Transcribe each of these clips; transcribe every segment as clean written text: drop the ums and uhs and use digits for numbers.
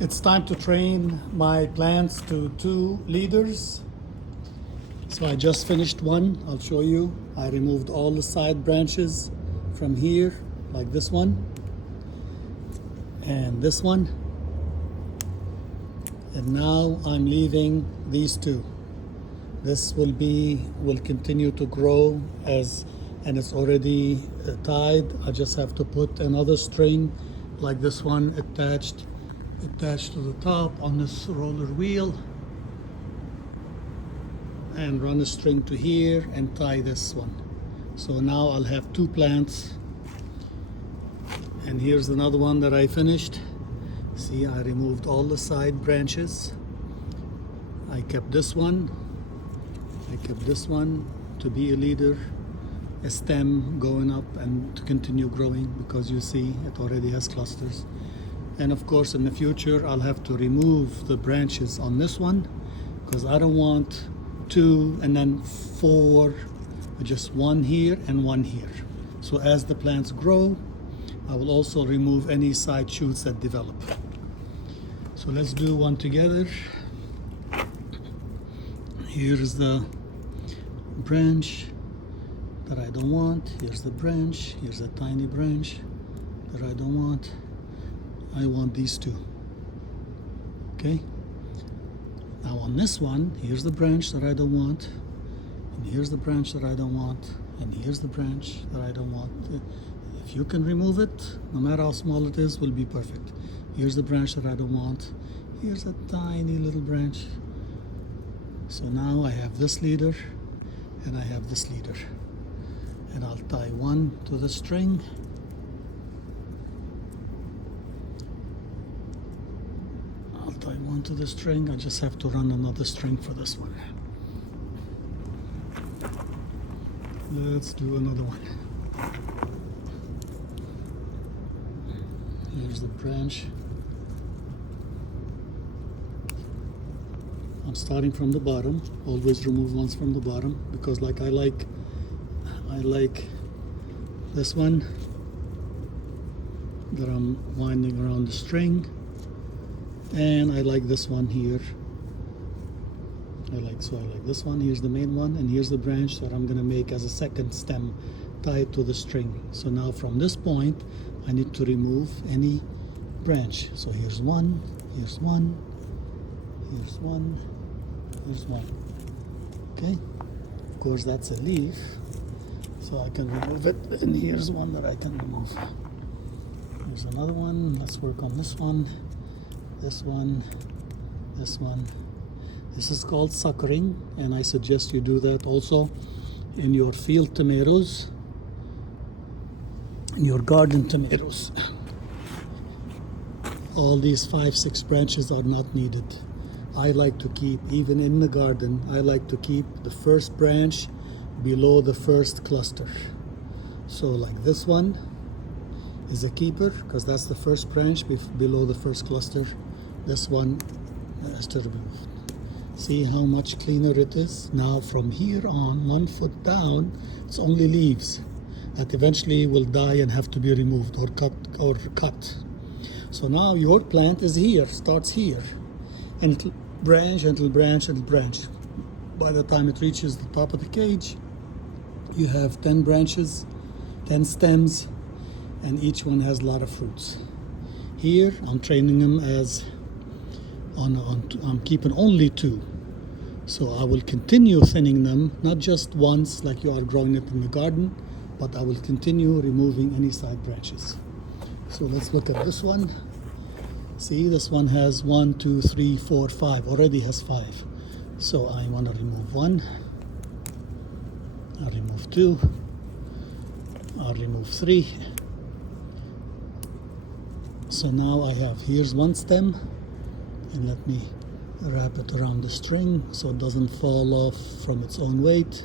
It's time to train my plants to 2 leaders. So I just finished one. I'll show you. I removed all the side branches from here, like this one and this one. And now I'm leaving these 2. This will continue to grow and it's already tied. I just have to put another string like this one attached to the top on this roller wheel, and run a string to here and tie this one. So now I'll have 2 plants. And here's another one that I finished. See, I removed all the side branches. I kept this one to be a leader, a stem going up and to continue growing, because you see it already has clusters. And of course in the future I'll have to remove the branches on this one, because I don't want 2 and then 4, just 1 here and 1 here. So as the plants grow, I will also remove any side shoots that develop. So let's do one together. Here's the branch that I don't want. Here's the branch. Here's a tiny branch that I don't want. I want these 2. Okay? Now on this one, here's the branch that I don't want, and here's the branch that I don't want, and here's the branch that I don't want. If you can remove it, no matter how small it is, will be perfect. Here's the branch that I don't want. Here's a tiny little branch. So now I have this leader and I have this leader. And I'll tie one to the string. I'll tie one to the string. I just have to run another string for this one. Let's do another one. Here's the branch. I'm starting from the bottom. Always remove ones from the bottom, because like I like this one that I'm winding around the string, and I like this one here. I like this one. Here's the main one, and here's the branch that I'm going to make as a second stem tied to the string. So now from this point I need to remove any branch. So here's one, here's one, here's one, here's one. Okay, of course that's a leaf, so I can remove it, and here's one that I can remove. Here's another one. Let's work on this one, this one, this one. This is called suckering, and I suggest you do that also in your field tomatoes, in your garden tomatoes. All these 5-6 branches are not needed. I like to keep, even in the garden, I like to keep the first branch below the first cluster. So like this one is a keeper, because that's the first branch below the first cluster. This one has to remove. See how much cleaner it is? Now from here on, 1 foot down, it's only leaves that eventually will die and have to be removed or cut. So now your plant is here, starts here, and it'll branch, and it'll branch, and it'll branch. By the time it reaches the top of the cage, you have 10 branches, 10 stems, and each one has a lot of fruits. Here I'm training them as I'm keeping only 2. So I will continue thinning them, not just once like you are growing it in the garden, but I will continue removing any side branches. So let's look at this one. See, this one has 1, 2, 3, 4, 5, already has 5. So I want to remove 1. I'll remove 2. I'll remove 3. So now I have, here's 1 stem, and let me wrap it around the string so it doesn't fall off from its own weight.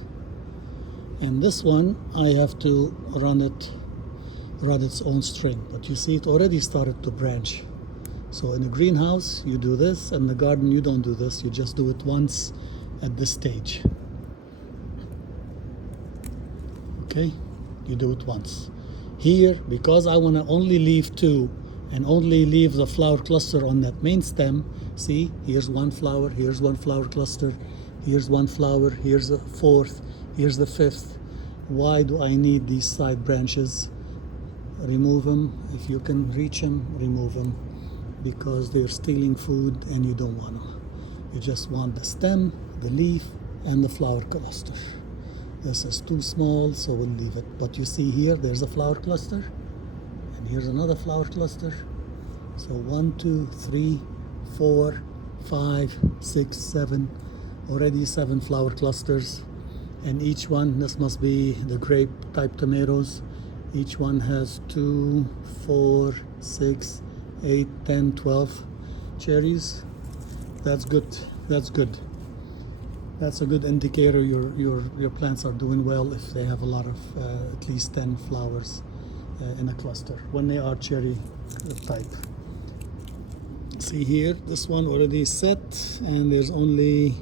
And this one I have to run its own string, but you see it already started to branch. So in a greenhouse you do this, and in the garden you don't do this, you just do it once at this stage. Okay, you do it once. Here, because I want to only leave 2, and only leave the flower cluster on that main stem. See, here's one flower, here's one flower cluster, here's one flower, here's a fourth, here's the fifth. Why do I need these side branches? Remove them. If you can reach them, remove them, because they're stealing food and you don't want them. You just want the stem, the leaf, and the flower cluster. This is too small, so we'll leave it. But you see here, there's a flower cluster, and here's another flower cluster. So 1, 2, 3, 4, 5, 6, 7, already 7 flower clusters. And each one, this must be the grape type tomatoes. Each one has 2, 4, 6, 8, 10, 12 cherries. That's good. That's good. That's a good indicator your plants are doing well if they have a lot of at least 10 flowers in a cluster when they are cherry type. See here, this one already set, and there's only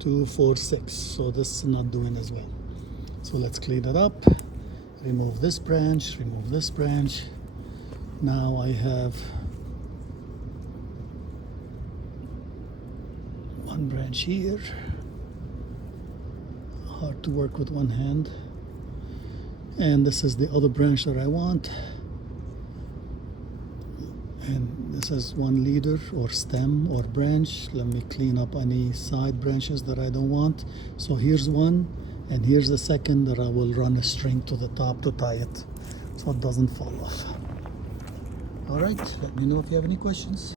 2, 4, 6, so this is not doing as well. So let's clean it up. Remove this branch, remove this branch. Now I have one branch here. Hard to work with one hand. And this is the other branch that I want. And this is one leader or stem or branch. Let me clean up any side branches that I don't want. So here's one, and here's the second that I will run a string to the top to tie it so it doesn't fall off. All right, let me know if you have any questions.